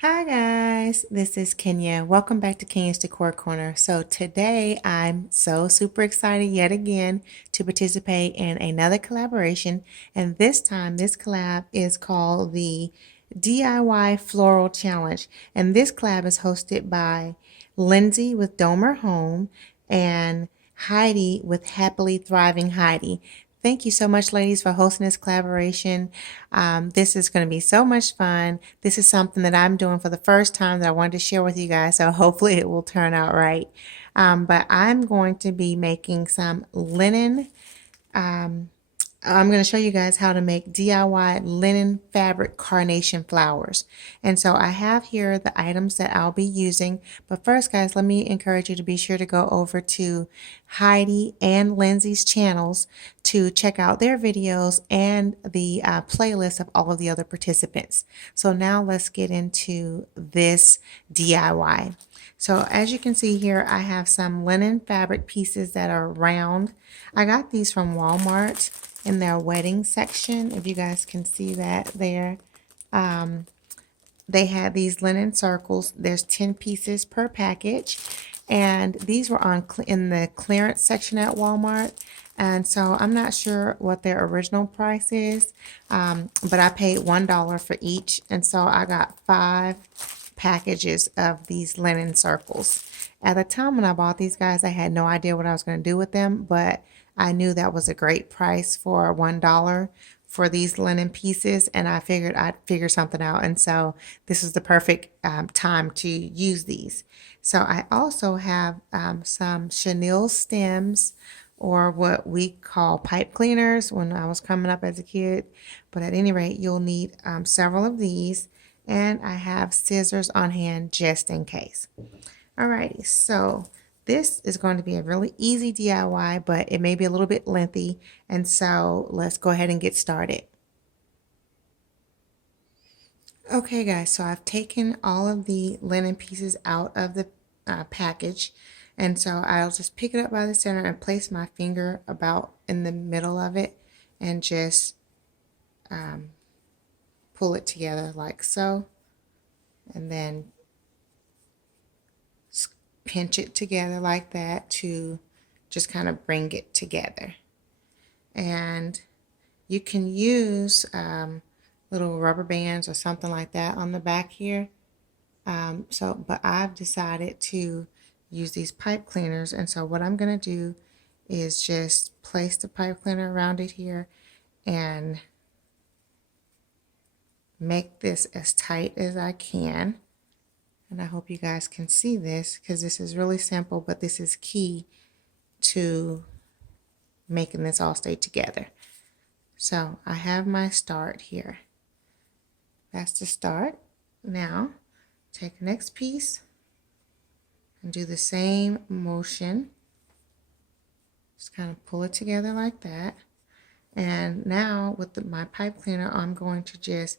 Hi guys, this is Kenya. Welcome back to Kenya's Decor Corner. So today I'm so super excited yet again to participate in another collaboration, and this time this collab is called the DIY Floral Challenge, and this collab is hosted by Lindsay with Domer Home and Heidi with Happily Thriving Heidi. Thank you so much, ladies, for hosting this collaboration. This is going to be so much fun. This is something that I'm doing for the first time that I wanted to share with you guys, so hopefully it will turn out right. But I'm going to be making some linen. I'm going to show you guys how to make DIY linen fabric carnation flowers. And so I have here the items that I'll be using. But first, guys, let me encourage you to be sure to go over to Heidi and Lindsay's channels to check out their videos and the playlist of all of the other participants. So now let's get into this DIY. So as you can see here, I have some linen fabric pieces that are round. I got these from Walmart in their wedding section, if you guys can see that there. They had these linen circles. There's 10 pieces per package, and these were on in the clearance section at Walmart. And so I'm not sure what their original price is, but I paid $1 for each, and so I got 5 packages of these linen circles. At the time when I bought these guys, I had no idea what I was going to do with them, but I knew that was a great price for $1 for these linen pieces, and I figured I'd figure something out. And so this is the perfect time to use these. So I also have some chenille stems, or what we call pipe cleaners when I was coming up as a kid. But at any rate, you'll need several of these, and I have scissors on hand just in case. Alrighty, so this is going to be a really easy DIY, but it may be a little bit lengthy, and so let's go ahead and get started. Okay guys, so I've taken all of the linen pieces out of the package, and so I'll just pick it up by the center and place my finger about in the middle of it and just pull it together like so, and then pinch it together like that to just kind of bring it together. And you can use little rubber bands or something like that on the back here. But I've decided to use these pipe cleaners, and so what I'm going to do is just place the pipe cleaner around it here and make this as tight as I can. And I hope you guys can see this, because this is really simple, but this is key to making this all stay together. So I have my start here. That's the start. Now take the next piece and do the same motion. Just kind of pull it together like that. And now with my pipe cleaner, I'm going to just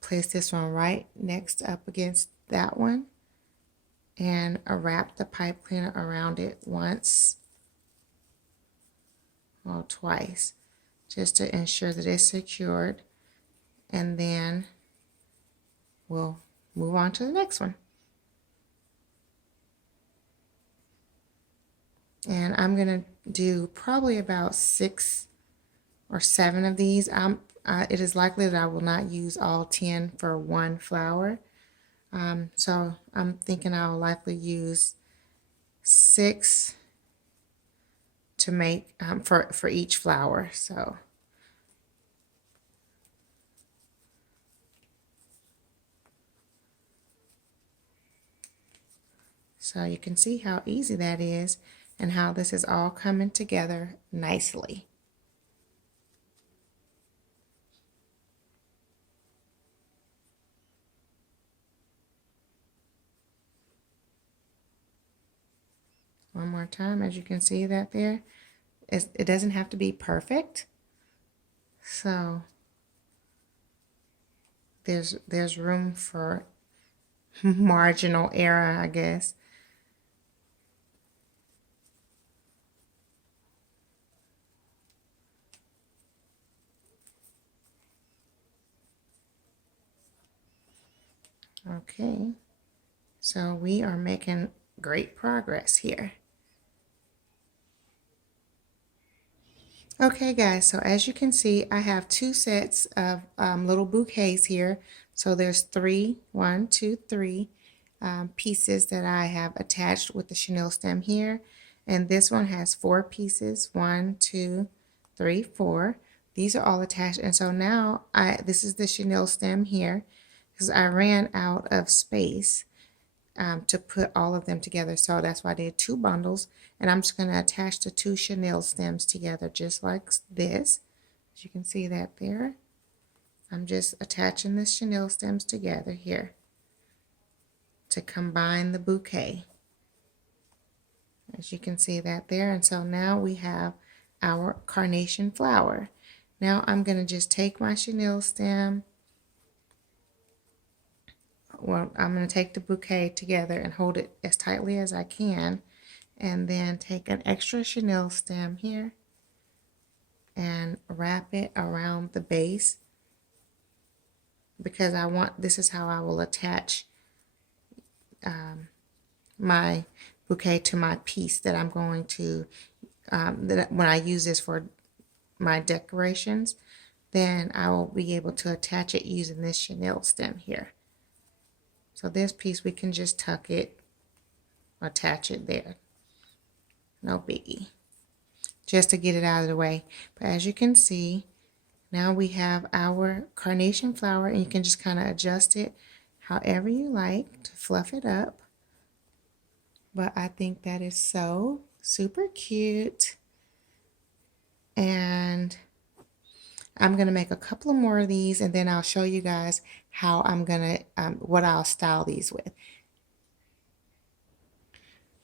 place this one right next up against that one and wrap the pipe cleaner around it once or twice, just to ensure that it's secured. And then we'll move on to the next one. And I'm going to do probably about 6 or 7 of these. It is likely that I will not use all 10 for one flower. So I'm thinking I'll likely use 6 to make for each flower. So you can see how easy that is and how this is all coming together nicely. One more time, as you can see that there. It doesn't have to be perfect. So there's room for marginal error, I guess. Okay, so we are making great progress here. Okay guys, so as you can see, I have two sets of little bouquets here. So there's three pieces that I have attached with the chenille stem here. And this one has 4 pieces, 1, 2, 3, 4. These are all attached. And so now this is the chenille stem here because I ran out of space to put all of them together. So that's why I did 2 bundles. And I'm just going to attach the 2 chenille stems together just like this. As you can see that there. I'm just attaching the chenille stems together here to combine the bouquet. As you can see that there. And so now we have our carnation flower. Now I'm going to just take my chenille stem. Well, I'm going to take the bouquet together and hold it as tightly as I can. And then take an extra chenille stem here and wrap it around the base because this is how I will attach my bouquet to my piece that I'm going to, when I use this for my decorations, then I will be able to attach it using this chenille stem here. So this piece, we can just tuck it, attach it there. No biggie. Just to get it out of the way. But as you can see, now we have our carnation flower, and you can just kind of adjust it however you like to fluff it up. But I think that is so super cute. And I'm going to make a couple of more of these, and then I'll show you guys how I'm going to, what I'll style these with.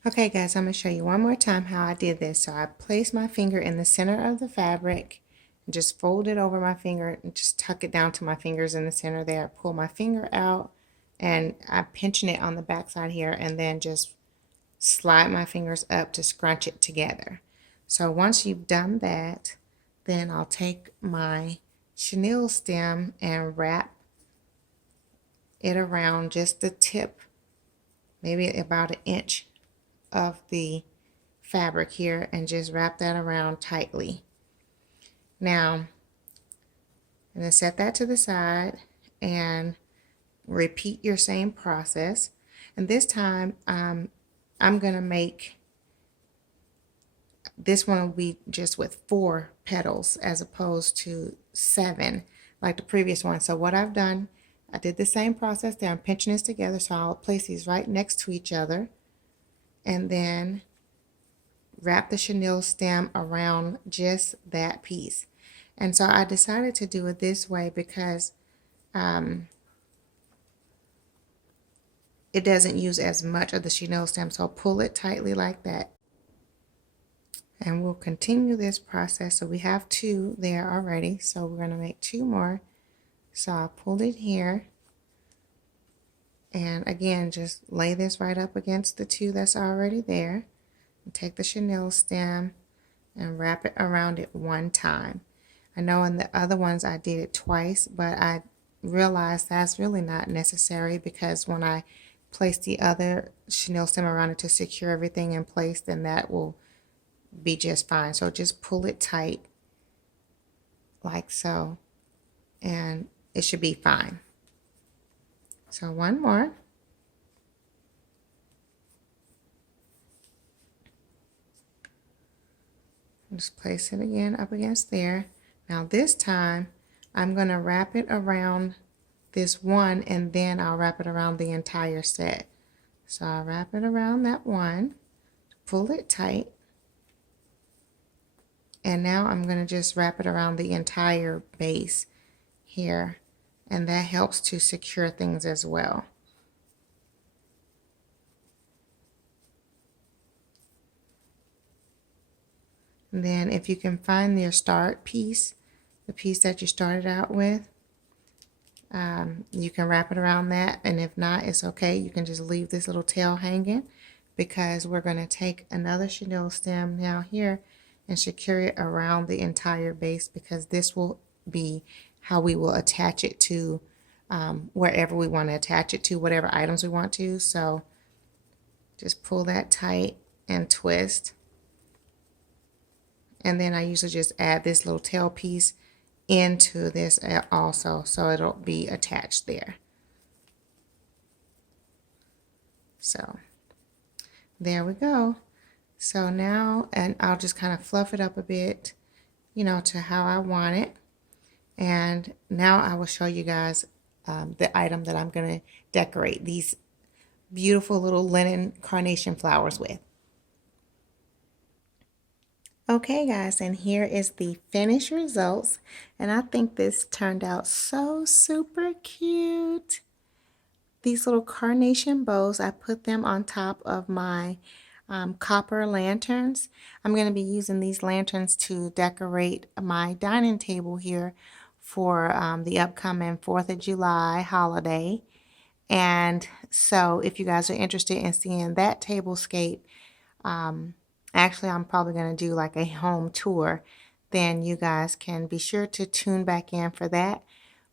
Okay guys, I'm going to show you one more time how I did this. So I placed my finger in the center of the fabric and just fold it over my finger and just tuck it down to my fingers in the center there. Pull my finger out and I'm pinching it on the back side here and then just slide my fingers up to scrunch it together. So once you've done that, then I'll take my chenille stem and wrap it around just the tip, maybe about 1 inch of the fabric here, and just wrap that around tightly. Now, I'm going to set that to the side and repeat your same process. And this time, I'm going to make, this one will be just with 4 petals as opposed to 7 like the previous one. So what I've done, I did the same process there. I'm pinching this together, so I'll place these right next to each other and then wrap the chenille stem around just that piece. And so I decided to do it this way because it doesn't use as much of the chenille stem, so pull it tightly like that. And we'll continue this process. So we have 2 there already, so we're going to make 2 more. So I pulled it here, and again just lay this right up against the 2 that's already there, and take the chenille stem and wrap it around it 1 time. I know in the other ones I did it twice, but I realized that's really not necessary because when I place the other chenille stem around it to secure everything in place, then that will be just fine. So just pull it tight like so, and it should be fine. So 1 more. Just place it again up against there. Now this time I'm going to wrap it around this one, and then I'll wrap it around the entire set. So I'll wrap it around that one, pull it tight, and now I'm going to just wrap it around the entire base here, and that helps to secure things as well. And then if you can find your start piece, the piece that you started out with, you can wrap it around that, and if not, it's okay. You can just leave this little tail hanging because we're going to take another chenille stem now here and secure it around the entire base, because this will be how we will attach it to wherever we want to attach it to, whatever items we want to. So just pull that tight and twist. And then I usually just add this little tail piece into this also, so it'll be attached there. So there we go. So now, and I'll just kind of fluff it up a bit, you know, to how I want it. And now I will show you guys the item that I'm going to decorate these beautiful little linen carnation flowers with. Okay guys, and here is the finished results, and I think this turned out so super cute. These little carnation bows, I put them on top of my copper lanterns. I'm going to be using these lanterns to decorate my dining table here for the upcoming 4th of July holiday. And so if you guys are interested in seeing that tablescape, actually, I'm probably going to do like a home tour. Then you guys can be sure to tune back in for that.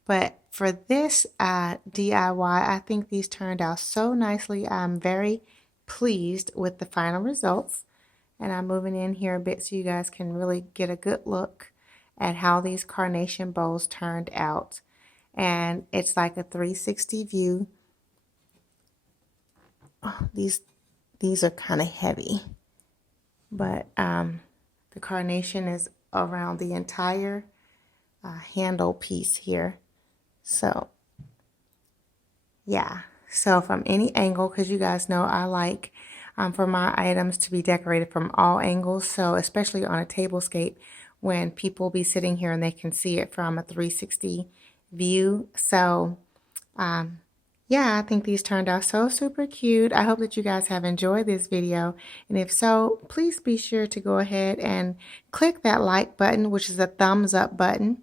But for this DIY, I think these turned out so nicely. I'm very pleased with the final results. And I'm moving in here a bit so you guys can really get a good look at how these carnation bowls turned out. And it's like a 360 view. Oh, these are kind of heavy. But the carnation is around the entire handle piece here. So, yeah. So from any angle, because you guys know I like for my items to be decorated from all angles. So especially on a tablescape when people be sitting here and they can see it from a 360 view. So, yeah, I think these turned out so super cute. I hope that you guys have enjoyed this video. And if so, please be sure to go ahead and click that like button, which is a thumbs up button.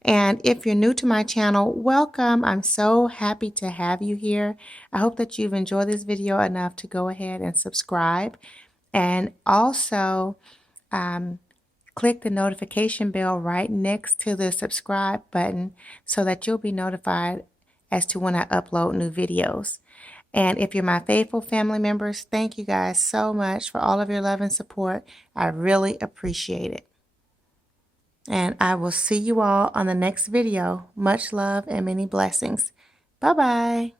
And if you're new to my channel, welcome. I'm so happy to have you here. I hope that you've enjoyed this video enough to go ahead and subscribe. And also, click the notification bell right next to the subscribe button so that you'll be notified as to when I upload new videos. And if you're my faithful family members, thank you guys so much for all of your love and support. I really appreciate it. And I will see you all on the next video. Much love and many blessings. Bye-bye.